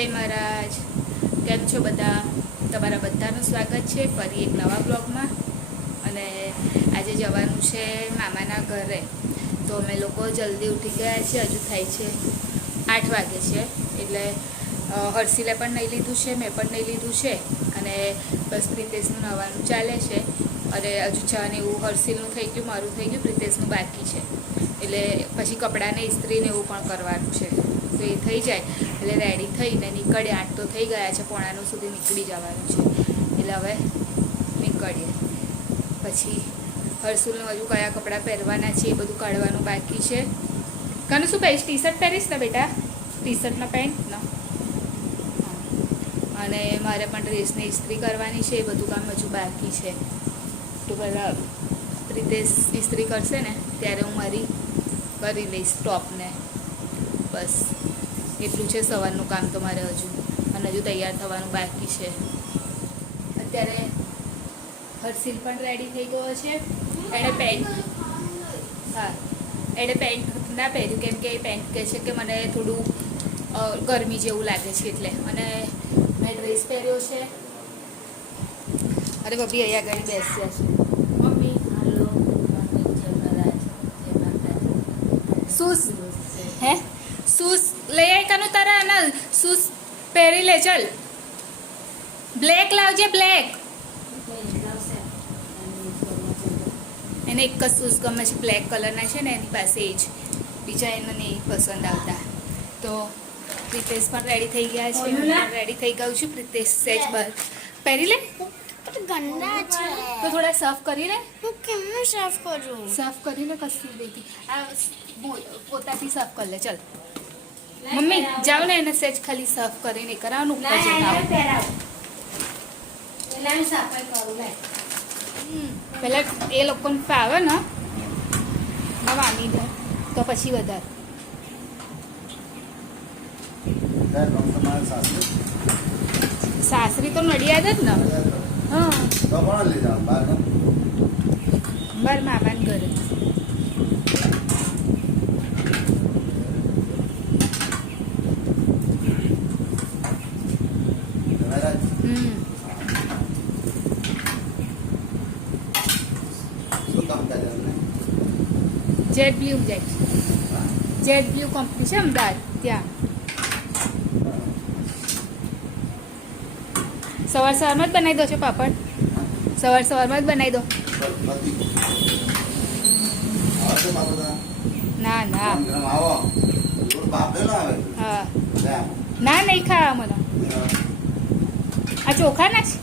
જય મહારાજ. કેમ છો બધા? તમારા બધાનું સ્વાગત છે ફરી એક નવા બ્લોગમાં. અને આજે જવાનું છે મામાના ઘરે. તો અમે લોકો જલ્દી ઉઠી ગયા છે. હજુ થાય છે 8 વાગે છે. એટલે હર્ષિલે પણ નહીં લીધું છે, મેં પણ નહીં લીધું છે. અને બસ પ્રિતેશનું નવાનું ચાલે છે. અને હજુ ચા ને એવું હર્ષિલનું થઈ ગયું, મારું થઈ ગયું, પ્રિતેશનું બાકી છે. એટલે પછી કપડાને ઇસ્ત્રીને એવું પણ કરવાનું છે. તો એ થઈ જાય એટલે રેડી થઈને નીકળીએ. 8 તો થઈ ગયા છે, 8:45 સુધી નીકળી જવાનું છે. એટલે હવે નીકળીએ. પછી હર્ષુલનું હજુ કયા કપડાં પહેરવાના છે એ બધું કાઢવાનું બાકી છે. કાનું શું પહેરીશ? ટી શર્ટ પહેરીશ ને બેટા? ટી શર્ટના પેન્ટ ના. અને મારે પણ ડ્રેસને ઇસ્ત્રી કરવાની છે. એ બધું કામ હજુ બાકી છે. તો પહેલાં પ્રિતેશ ઇસ્ત્રી કરશે ને ત્યારે હું મારી કરી લઈશ ટોપને. બસ એટલું છે સવારનું કામ તો મારે હજુ. અને હજુ તૈયાર થવાનું બાકી છે. અત્યારે હર્ષિલ પણ રેડી થઈ ગયો છે. એણે પેન્ટ ના પહેર્યું કેમ કે એ પેન્ટ કહે છે કે મને થોડું ગરમી જેવું લાગે છે એટલે. અને મેં ડ્રેસ પહેર્યો છે. અરે બબી અહીંયા આગળ બેસ્યા છે. મમ્મી શૂઝ હે શૂઝ લઈ આવી કાનું તારા? આના શૂઝ પહેરી લે. ચલ બ્લેક લાવજે. બ્લેક એને એક જ શૂઝ ગમે છે, બ્લેક કલરના છે ને એની પાસે જ. બીજા એને નહીં પસંદ આવતા. તો પ્રિતેશ પણ રેડી થઈ ગયા છે. હું પણ રેડી થઈ ગયું છું. પ્રિતેશ સેજ બહાર પહેરી લે. ગંદા છે તો થોડા સાફ કરી લે. હું કેમ સાફ કરું? સાફ કરીને કશું દેતી આ પોતાથી સાફ કરી લે. ચલ મમ્મી જાઓ ને એને સેજ ખાલી સાફ કરીને કરાવવાનું. ઉપર જઈને આવો. પેલા એ લોકોને ફાવે ને મામી દે તો પછી વધારે. સાસરી તો નડિયાદ જ ને. હા બાર મામાને ઘરે. જેટ બ્લુ જાય. જેટ બ્લુ કંપની છે અમદાવાદ ત્યાં. સવારમાં જ બનાવી દો છો પાપડ? સવારમાં જ બનાવી દો. ના ના હા ના નહીં ખાવા મને. આ ચોખા ના છે?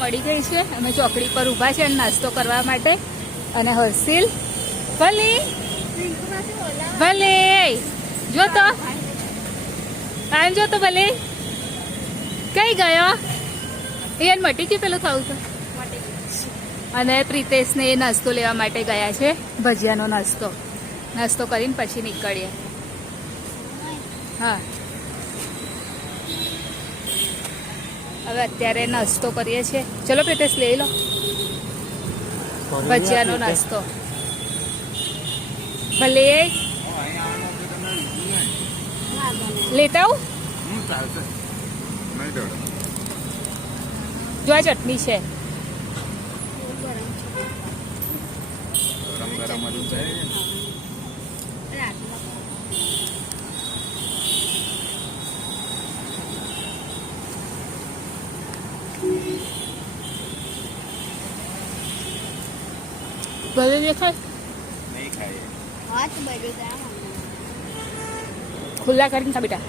મળી ગઈ છે. અમે ચોકડી પર ઊભા છે નાસ્તો કરવા માટે. અને હર્ષિલ ભલે ભલે જો તો આમ જો તો ભલે કઈ ગયો? એને મટી ગયું પેલું ખાવું તો. અને પ્રિતેશને એ નાસ્તો લેવા માટે ગયા છે. ભજીયાનો નાસ્તો કરીને પછી નીકળીએ. હા હવે અત્યારે નાસ્તો કરીએ છીએ. ચલો પ્રિતેશ લઈ લો ભજીયાનો નાસ્તો. ભલે લેતા આવું. જો આ ચટણી છે. ભલે દેખાય ખુલ્લા કરીને ખા બેટા.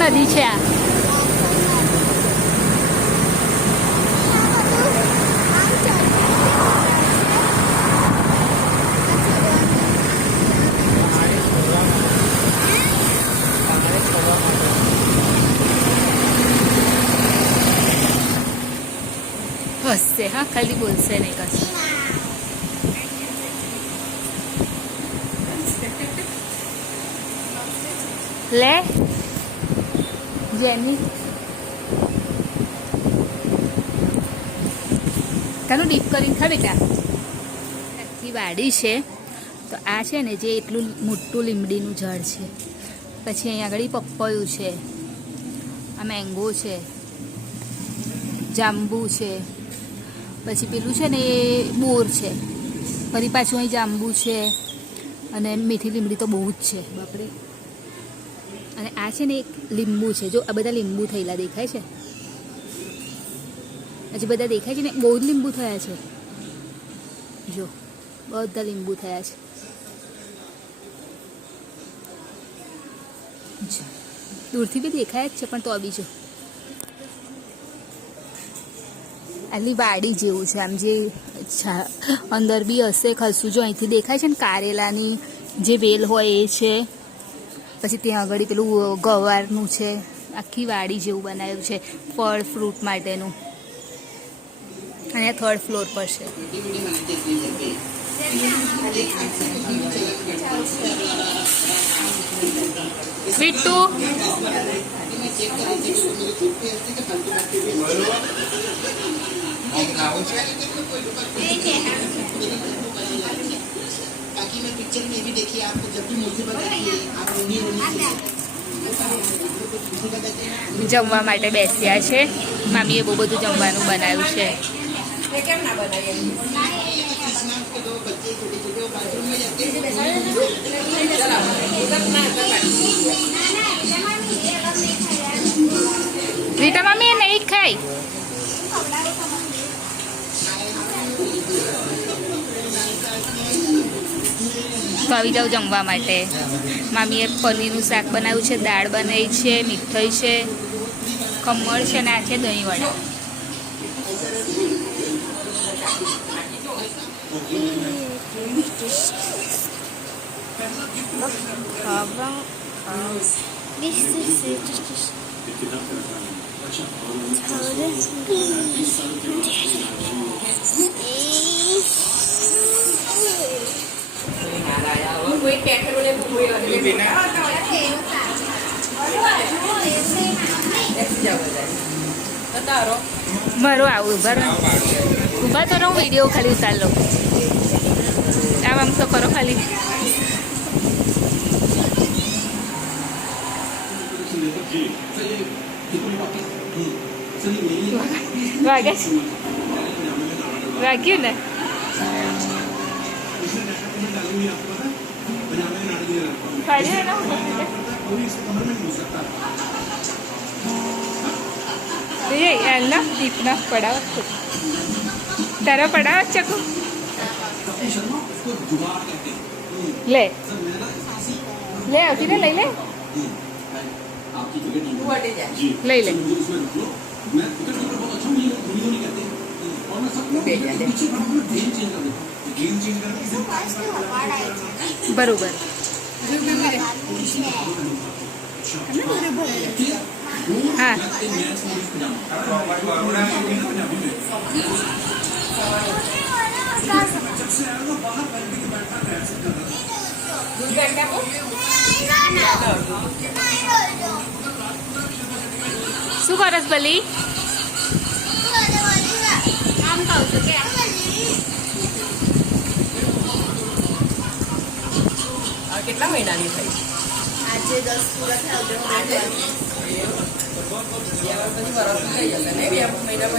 નદી છે આ? હસશે હા, ખાલી બોલશે નહીં કશું. લે જેની તારું ડીપ કરીને ખા બેટા. આખી વાડી છે. તો આ છે ને જે એટલું મોટું લીમડીનું ઝાડ છે. પછી અહીંયા આગળ પપૈયું છે, આ મેંગો છે, જાંબુ છે, પછી પેલું છે ને એ બોર છે, ફરી પાછું અહીં જાંબુ છે, અને મીઠી લીમડી તો બહુ જ છે બાપરે. અને આ છે ને એક લીંબુ છે. જો આ બધા લીંબુ થયેલા દેખાય છે, હજી બધા દેખાય છે ને, બહુ જ લીંબુ થયા છે. જો બધા લીંબુ થયા છે. દૂરથી બી દેખાય જ છે, પણ તો બી જો આટલી વાડી જેવું છે આમ, જે અંદર બી હશે ખસું. જો અહીંથી દેખાય છે ને કારેલાની જે વેલ હોય એ છે. પછી ત્યાં આગળ પેલું ગવારનું છે. આખી વાડી જેવું બનાવ્યું છે ફળ ફ્રૂટ માટેનું. અને આ 3rd ફ્લોર પર છે. बिट्टू बाकी मैं पिक्चर में भी देखिए आपको जब भी मुझे बताइए आप रोनी જમવા માટે બેસ્યા છે. મામીએ બહુ બધું જમવાનું બનાવ્યું છે. રીટા મમ્મી નહીં ખાઈ. તો આવી જાવ જમવા માટે. મામીએ પનીરનું શાક બનાવ્યું છે, દાળ બનાવી છે, મીઠાઈ છે, ખમણ છે, અને આ છે દહીં વડા. મારો આવું ઉભા તો હું વિડીયો ખાલી ઉતાર લો. આમ તો કરો ખાલી. વાગ્યું ને. એના દીપના પડાવ તારા પડાવ ચકુ લે લે આવતી ને લઈ લે લઈ લે બરોબર. હા શું કરસ ભલી? કેટલા મહિનાની થઈ? આજે 10 પૂરા થયા. પછી વરસ થઈ જશે ને 2 મહિના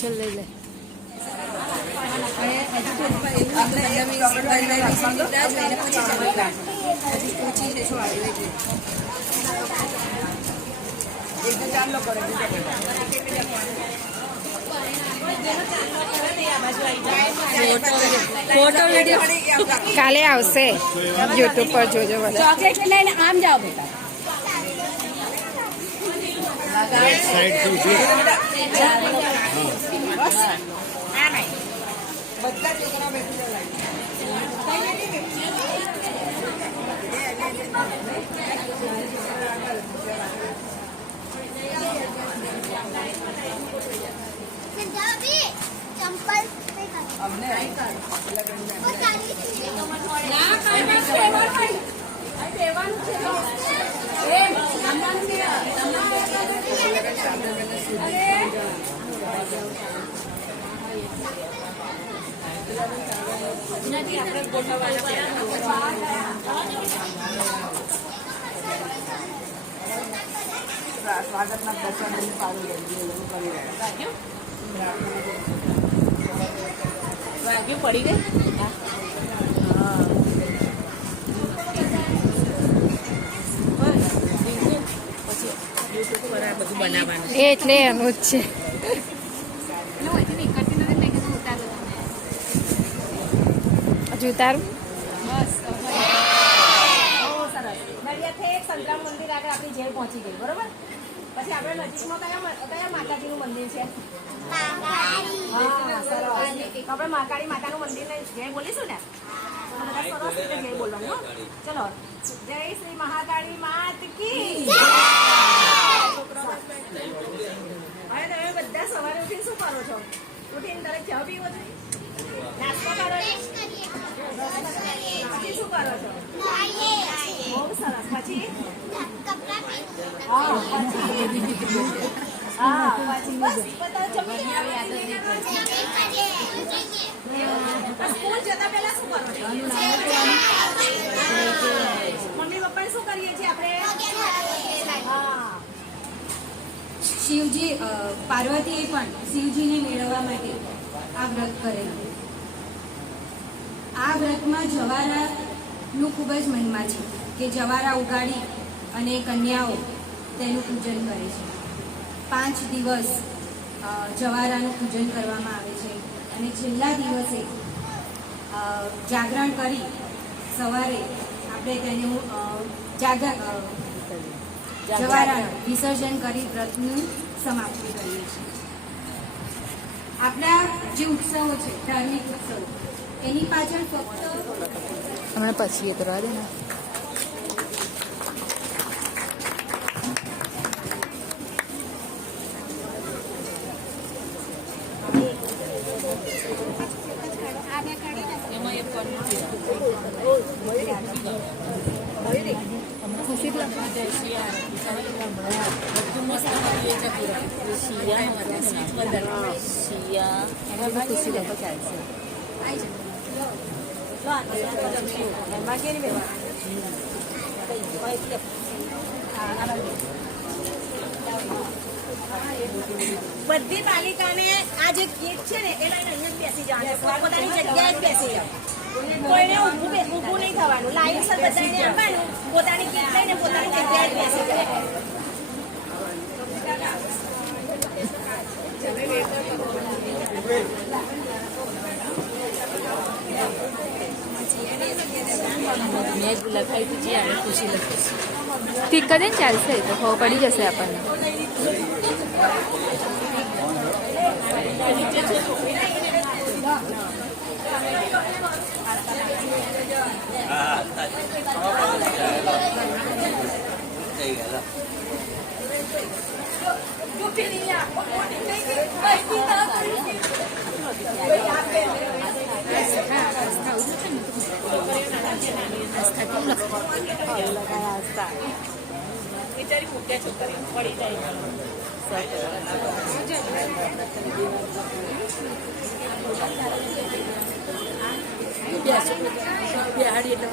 ચલ લઈ લે. ફોટો વિડીયો કાલે આવશે યુટ્યુબ પર જોજો બધા. ચોકલેટ લઈને આમ જાઓ બેટા. સ્વાગતના પ્રસંગ સારું કરી વાગ્યું પડી ગઈ. બધું બનાવવાનું. એ એટલે એનું જ છે. હજુ ઉતારું. નડિયાદથી સંતરામ મંદિર આગળ આપણી જેલ પહોંચી ગઈ, બરોબર? પછી આપણે નજીકમાં કયા માતાજીનું મંદિર છે? હા, સરસ. આપણે મહાકાળી માતાનું મંદિરને જય બોલીશું ને? બધા સરસ રીતે જય બોલવાનું, હો? ચલો, જય શ્રી મહાકાળી માત કી. હવે તમે બધા સવારે ઉઠીને શું કરો છો? ઉઠીને તરત ચા પીવો છો? નાસ્તો કરો છો? પછી શું કરો છો? બહુ સરસ. પછી પછી બસ બધા જમી સ્કૂલ જતા પહેલા શું કરો છો? મમ્મી પપ્પાને શું કરીએ છીએ આપણે? હા. શિવજી પાર્વતીએ પણ શિવજીને મેળવવા માટે આ વ્રત કરેલું. આ વ્રતમાં જવારાનું ખૂબ જ મહિમા છે કે જવારા ઉગાડી અને કન્યાઓ તેનું પૂજન કરે છે. 5 દિવસ જવારાનું પૂજન કરવામાં આવે છે અને છેલ્લા દિવસે જાગરણ કરી સવારે આપણે તેનું જવારાનું વિસર્જન કરી વ્રતનું સમાપ્તિ કરીએ છીએ. આપણા જે ઉત્સવો છે ધાર્મિક ઉત્સવો એની પાછળ ફક્ત હમણાં પછી એ કરવા દે ને. બધી બાલિકાને આ જે ગીત છે ને એ લઈને અહીંયા જ બેસી જવાનું, પોતાની જગ્યાએ જ બેસી જાવ. કોઈને ઊભું નહીં થવાનું, લાઈનસર બધાને આવવાનું, પોતાની ગીત લઈને પોતાની જગ્યાએ જ બેસી જવાનું. મેં જ લખાઈ હતી અને ખુશી લખીશ. ઠીક કરે ને ચાલશે, તો ખબર પડી જશે આપણને. બિચારી મૂક્યા છોકરી પડી જાય. બિહાડી એટલે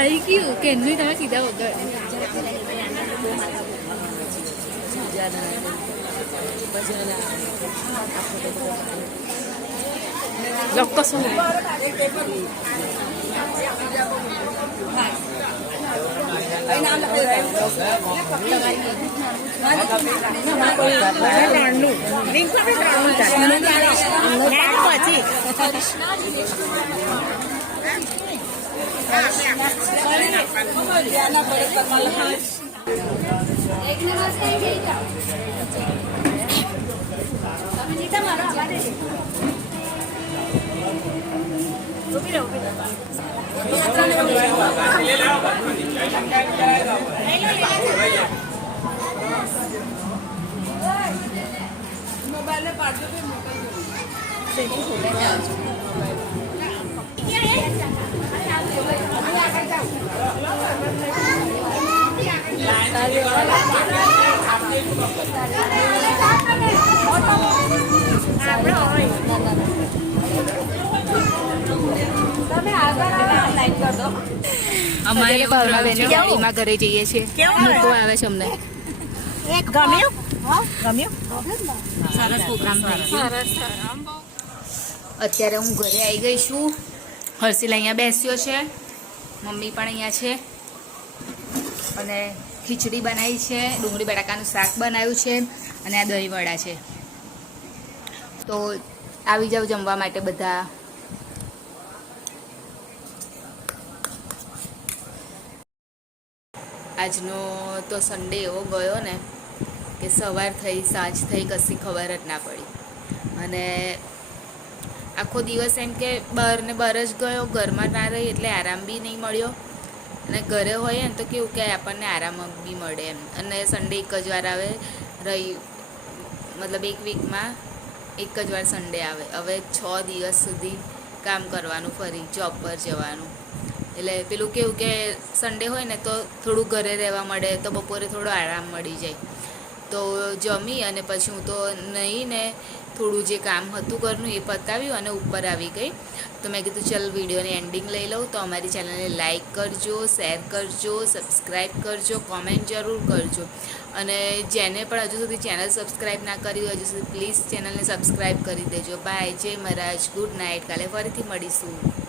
થઈ ગયું કે એનું તમે કીધા વગર ચોક્કસ અમારે ભાવનાબેન ઘરે જઈએ છીએ મૂકો આવે છે અમને સરસ પ્રોગ્રામ અત્યારે હું ઘરે આવી ગઈ છું હર્ષિલ અહીંયા બેસ્યો છે મમ્મી પણ અહીંયા છે અને ખીચડી બનાવી છે ડુંગળી બટાકાનું શાક બનાવ્યું છે અને આ દહીં વડા છે તો આવી જાવ જમવા માટે બધા આજનો તો સન્ડે એવો ગયો ને કે સવાર થઈ સાંજ થઈ કશી ખબર જ ના પડી અને આખો દિવસ એમ કે બહાર ને બહાર જ ગયો ઘરમાં ના રહી એટલે આરામ બી નહીં મળ્યો અને ઘરે હોય ને તો કેવું કે આપણને આરામ બી મળે એમ અને સન્ડે એક જ વાર આવે રહી મતલબ એક વીકમાં એક જ વાર સન્ડે આવે હવે 6 દિવસ સુધી કામ કરવાનું ફરી જોબ પર જવાનું એટલે પેલું કેવું કે સન્ડે હોય ને તો થોડું ઘરે રહેવા મળે તો બપોરે થોડો આરામ મળી જાય તો જમી અને પછી હું તો નહીં ને થોડું જે કામ હતું ઘરનું એ પતાવ્યું અને ઉપર આવી ગઈ તો મેં કીધું ચાલ વિડીયોની એન્ડિંગ લઈ લઉં તો અમારી ચેનલને લાઇક કરજો શેર કરજો સબસ્ક્રાઈબ કરજો કોમેન્ટ જરૂર કરજો અને જેને પણ હજુ સુધી ચેનલ સબસ્ક્રાઈબ ના કરી હોય હજુ સુધી પ્લીઝ ચેનલને સબસ્ક્રાઈબ કરી દેજો બાય જય મહારાજ ગુડ નાઇટ કાલે ફરીથી મળીશું